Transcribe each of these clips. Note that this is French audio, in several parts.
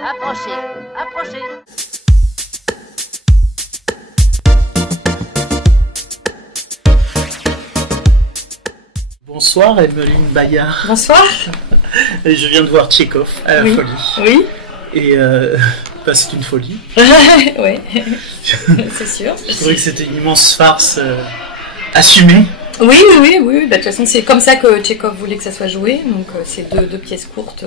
Approchez, approchez. Bonsoir Evelyne Bayard. Bonsoir. Je viens de voir Tchekhov à la folie. Oui. Et c'est une folie. Oui, c'est sûr. Je trouvais que c'était une immense farce assumée. Oui. De toute façon, c'est comme ça que Tchekhov voulait que ça soit joué. Donc, c'est deux pièces courtes,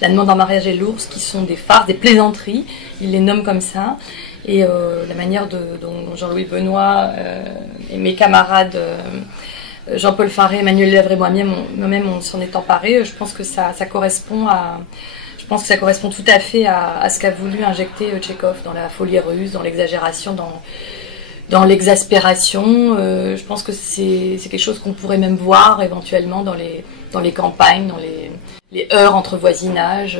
La demande en mariage et l'ours, qui sont des farces, des plaisanteries. Il les nomme comme ça. Et la manière dont Jean-Louis Benoît et mes camarades Jean-Paul Faré, Emmanuel Lèvre et moi-même, on s'en est emparé. Je pense que ça correspond tout à fait à ce qu'a voulu injecter Tchekhov dans la folie russe, dans l'exagération, dans l'exaspération. Je pense que c'est quelque chose qu'on pourrait même voir éventuellement dans les campagnes, dans les heurts entre voisinages.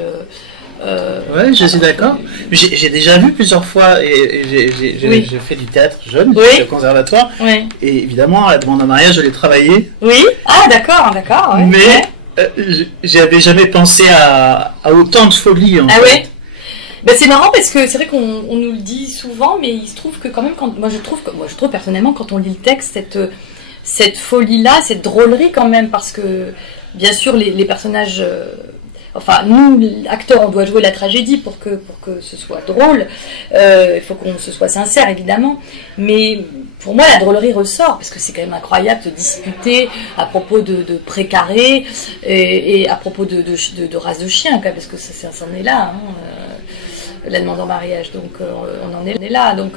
Oui, je suis d'accord. J'ai déjà vu plusieurs fois, et j'ai fait du théâtre jeune, au conservatoire, et évidemment, à la demande en mariage, je l'ai travaillé. Oui, ah d'accord. Ouais. Mais j'avais jamais pensé à autant de folie, en fait. Ouais. Ben, c'est marrant parce que c'est vrai qu'on nous le dit souvent, mais il se trouve que quand même, moi je trouve personnellement, quand on lit le texte, cette folie-là, cette drôlerie quand même, parce que bien sûr les personnages... Enfin, nous, acteurs, on doit jouer la tragédie pour que ce soit drôle. Il faut qu'on se soit sincère, évidemment. Mais pour moi, la drôlerie ressort, parce que c'est quand même incroyable de discuter à propos de précarés et à propos de race de chiens, parce que ça en est là, la demande en mariage. Donc, on en est là. Donc,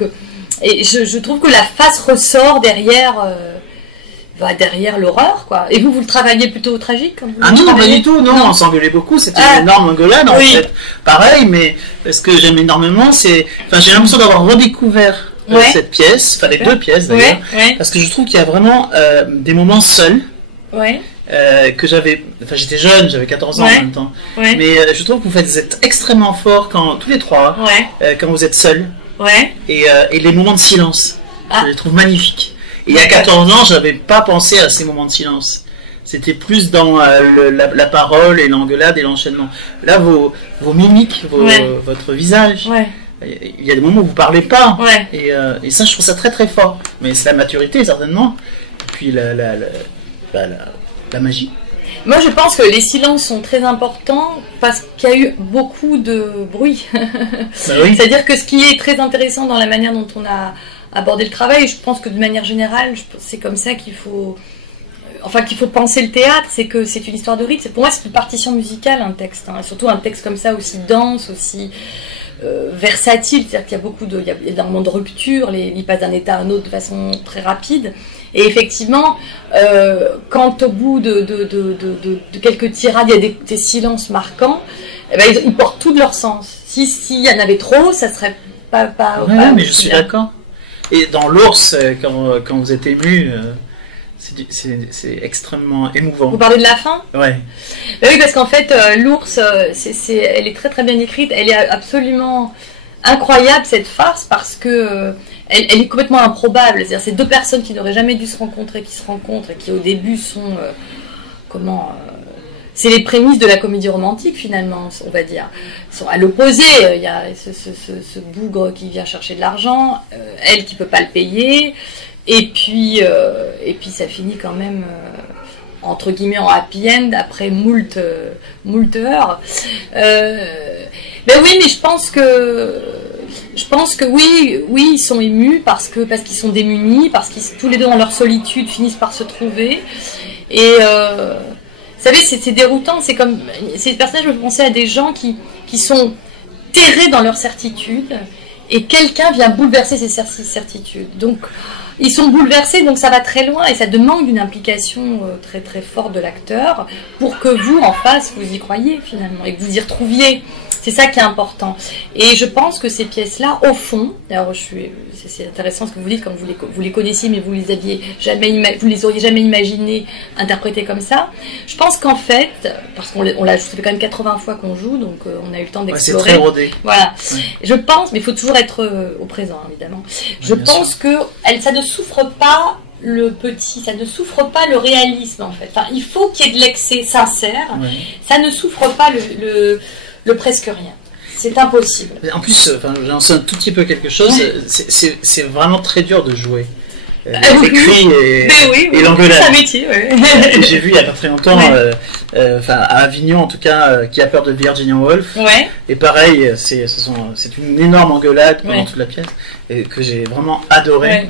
et je trouve que la face ressort derrière l'horreur, quoi. Et vous le travaillez plutôt tragique? Ah non, pas du tout, non. On s'engueulait beaucoup, c'était une énorme engueulade, en fait. Pareil, mais ce que j'aime énormément, j'ai l'impression d'avoir redécouvert cette pièce, les deux pièces d'ailleurs, parce que je trouve qu'il y a vraiment des moments seuls, que j'avais, j'étais jeune, j'avais 14 ans en même temps, mais je trouve que vous êtes extrêmement forts, tous les trois, quand vous êtes seuls, et les moments de silence, je les trouve magnifiques. Et il y a 14 ans, je n'avais pas pensé à ces moments de silence. C'était plus dans la parole et l'engueulade et l'enchaînement. Là, vos mimiques, votre visage, il y a des moments où vous ne parlez pas. Et ça, je trouve ça très très fort. Mais c'est la maturité, certainement. Et puis la magie. Moi, je pense que les silences sont très importants parce qu'il y a eu beaucoup de bruit. C'est-à-dire que ce qui est très intéressant dans la manière dont on a aborder le travail, je pense que de manière générale, c'est comme ça qu'il faut penser le théâtre, c'est que c'est une histoire de rythme. Pour moi, c'est une partition musicale, un texte, et surtout un texte comme ça, aussi dense, aussi versatile, c'est-à-dire qu'il y a énormément de ruptures, il passe d'un état à un autre de façon très rapide, et effectivement, quand au bout de quelques tirades, il y a des silences marquants, ils portent tout de leur sens. S'il y en avait trop, ça serait pas mais je suis d'accord. Et dans l'ours, quand vous êtes ému, c'est extrêmement émouvant. Vous parlez de la fin ? Ouais. Oui, parce qu'en fait, l'ours, elle est très très bien écrite. Elle est absolument incroyable, cette farce, parce que elle est complètement improbable. C'est-à-dire, c'est deux personnes qui n'auraient jamais dû se rencontrer, qui se rencontrent et qui au début sont c'est les prémices de la comédie romantique, finalement, on va dire. Ils sont à l'opposé. Il y a ce bougre qui vient chercher de l'argent, elle qui peut pas le payer, et puis ça finit quand même entre guillemets en happy end après moult heures. Ben oui, mais je pense que oui, ils sont émus parce qu'ils sont démunis, parce qu'ils tous les deux dans leur solitude finissent par se trouver. Et vous savez, c'est déroutant. C'est comme ces personnages me font penser à des gens qui sont terrés dans leur certitude et quelqu'un vient bouleverser ces certitudes. Donc ils sont bouleversés, donc ça va très loin et ça demande une implication très très forte de l'acteur pour que vous en face vous y croyiez finalement et que vous y retrouviez. C'est ça qui est important. Et je pense que ces pièces-là, au fond, alors c'est intéressant ce que vous dites, comme vous les connaissiez, mais vous les auriez jamais imaginé interpréter comme ça. Je pense qu'en fait, parce ça fait quand même 80 fois qu'on joue, donc on a eu le temps d'explorer. C'est très rodé. Voilà. Ouais. Je pense, mais il faut toujours être au présent, évidemment. Je pense que ça ne souffre pas ça ne souffre pas le réalisme, en fait. Enfin, il faut qu'il y ait de l'excès sincère. Ouais. Ça ne souffre pas le presque rien. C'est impossible. En plus, j'en sais un tout petit peu quelque chose, c'est vraiment très dur de jouer. L'écrit et l'engueulade. C'est un métier, J'ai vu il n'y a pas très longtemps, à Avignon en tout cas, Qui a peur de Virginia Woolf. Ouais. Et pareil, c'est une énorme engueulade pendant toute la pièce, et que j'ai vraiment adoré. Ouais.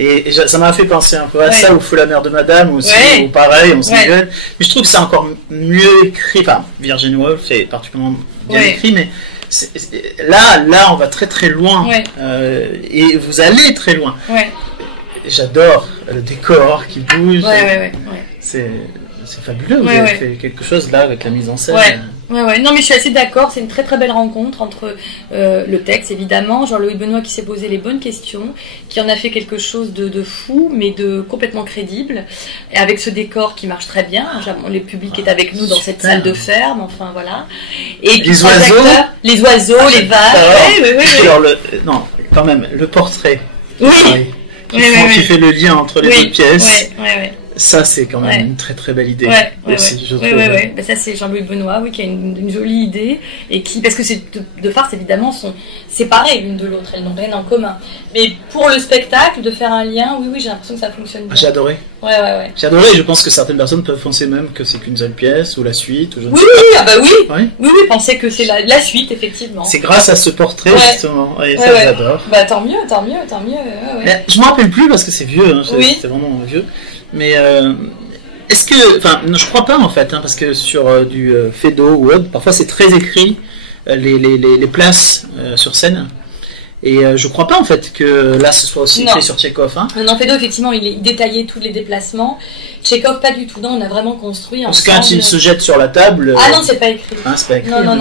Et ça m'a fait penser un peu à ça, ou Feu la mère de madame aussi, ou pareil, on s'engueule. Mais je trouve que c'est encore mieux écrit. Enfin, Virginia Woolf est particulièrement bien écrit, mais là, on va très très loin. Et vous allez très loin. J'adore le décor qui bouge. C'est fabuleux. Vous avez fait quelque chose là avec la mise en scène. Non, mais je suis assez d'accord. C'est une très très belle rencontre entre le texte, évidemment, Jean-Louis Benoît qui s'est posé les bonnes questions, qui en a fait quelque chose de fou, mais de complètement crédible, et avec ce décor qui marche très bien. Le public est avec nous dans cette salle de ferme, enfin voilà. Et les oiseaux, les vaches. Alors non, quand même, le portrait. Qui fait le lien entre les deux pièces. Ça, c'est quand même une très très belle idée aussi, je trouve. Ben, ça, c'est Jean-Louis Benoît, qui a une jolie idée, et qui, parce que ces deux farces, évidemment, sont séparées l'une de l'autre, elles n'ont rien en commun. Mais pour le spectacle, de faire un lien, j'ai l'impression que ça fonctionne bien. J'ai adoré. J'ai adoré, je pense que certaines personnes peuvent penser même que c'est qu'une seule pièce, ou la suite, ou je ne sais pas. Oui, penser que c'est la suite, effectivement. C'est grâce à ce portrait, justement. Ça, j'adore. Bah, tant mieux. Mais, je ne me rappelle plus, parce que c'est vieux, c'était vraiment vieux. Mais est-ce que, je crois pas en fait, parce que sur du Feydeau ou autre, parfois c'est très écrit les places sur scène, et je crois pas en fait que là ce soit aussi écrit sur Tchekhov. Non, Feydeau effectivement il détaillait tous les déplacements. Tchekhov pas du tout. Non, on a vraiment construit ensemble. Parce que quand il se jette sur la table. Ah non, c'est pas écrit. C'est pas écrit. Non,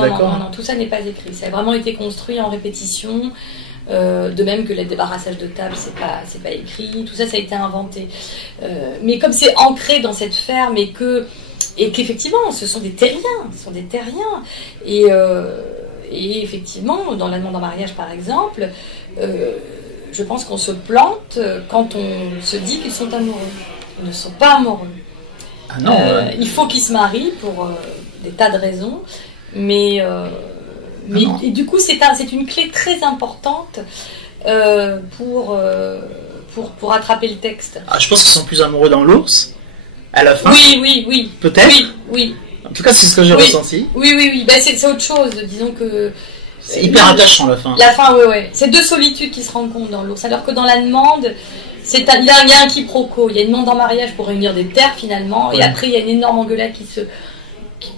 tout ça n'est pas écrit. Ça a vraiment été construit en répétition. De même que le débarrassage de table, c'est pas écrit, tout ça a été inventé. Mais comme c'est ancré dans cette ferme et qu'effectivement, ce sont des terriens, et effectivement, dans La demande en mariage par exemple, je pense qu'on se plante quand on se dit qu'ils sont amoureux. Ils ne sont pas amoureux. Ah non, il faut qu'ils se marient pour des tas de raisons, mais et du coup, c'est une clé très importante pour attraper le texte. Je pense qu'ils sont plus amoureux dans l'ours, à la fin. Oui. Peut-être. Oui. En tout cas, c'est ce que j'ai ressenti. Oui. C'est autre chose. Disons que... C'est hyper attachant, la fin. La fin, c'est deux solitudes qui se rencontrent dans l'ours. Alors que dans La demande, il y a un quiproquo. Il y a une demande en mariage pour réunir des terres, finalement. Et après, il y a une énorme engueulade qui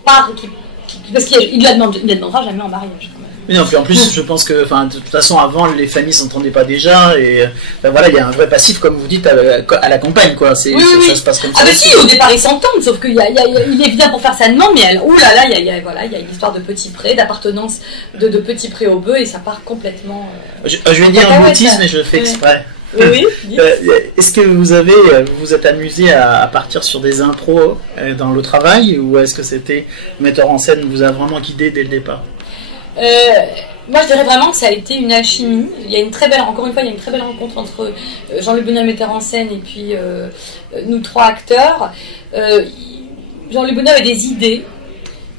part... Parce qu'il ne la demandera jamais en mariage quand même. Mais non, puis en plus, je pense que, de toute façon, avant, les familles s'entendaient pas déjà, et il y a un vrai passif, comme vous dites, à la campagne, quoi. Ça se passe comme ça. Si, au départ, ils s'entendent, sauf qu'il est bien pour faire sa demande, mais il y a une histoire de petit pré, d'appartenance de petit pré au bœuf, et ça part complètement. Je vais dire un bêtise, mais je le fais exprès. Oui. Est-ce que vous vous êtes amusé à partir sur des impros dans le travail, ou est-ce que le metteur en scène vous a vraiment guidé dès le départ? Moi, je dirais vraiment que ça a été une alchimie. Il y a une très belle rencontre entre Jean-Louis Benoît, metteur en scène, et puis nous trois acteurs. Jean-Louis Benoît avait des idées,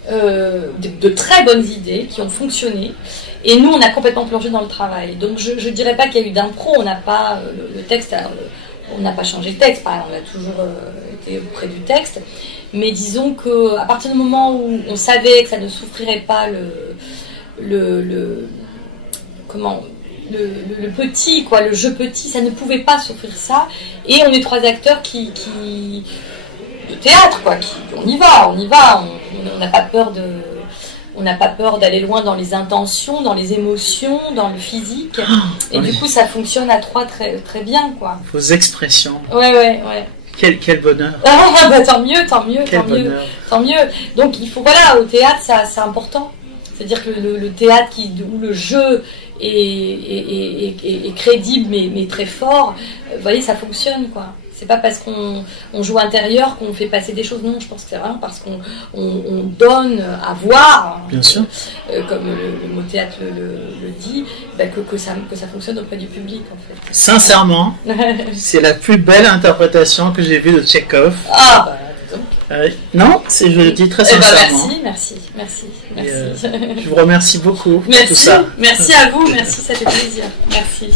de très bonnes idées qui ont fonctionné. Et nous, on a complètement plongé dans le travail. Donc, je ne dirais pas qu'il y a eu d'impro. On n'a pas le texte, on n'a pas changé le texte. Pareil, on a toujours été auprès du texte. Mais disons qu'à partir du moment où on savait que ça ne souffrirait pas le petit, quoi, le jeu petit, ça ne pouvait pas souffrir ça. Et on est trois acteurs de théâtre, quoi. On y va. On n'a pas peur on n'a pas peur d'aller loin dans les intentions, dans les émotions, dans le physique. Et du coup, ça fonctionne à trois très, très bien, quoi. Vos expressions. Ouais. Quel bonheur. Tant mieux. Donc, il faut, au théâtre, c'est important. C'est-à-dire que le théâtre où le jeu est crédible, mais très fort, vous voyez, ça fonctionne, quoi. C'est pas parce qu'on joue intérieur qu'on fait passer des choses. Non, je pense que c'est vraiment parce qu'on donne à voir, bien sûr, comme le mot théâtre le dit, que ça fonctionne auprès du public, en fait. Sincèrement, c'est la plus belle interprétation que j'ai vue de Tchekhov. Ah, bah, dis donc. Non, je le dis très sincèrement. Merci. Je vous remercie beaucoup pour tout ça. Merci à vous, merci, ça fait plaisir. Merci.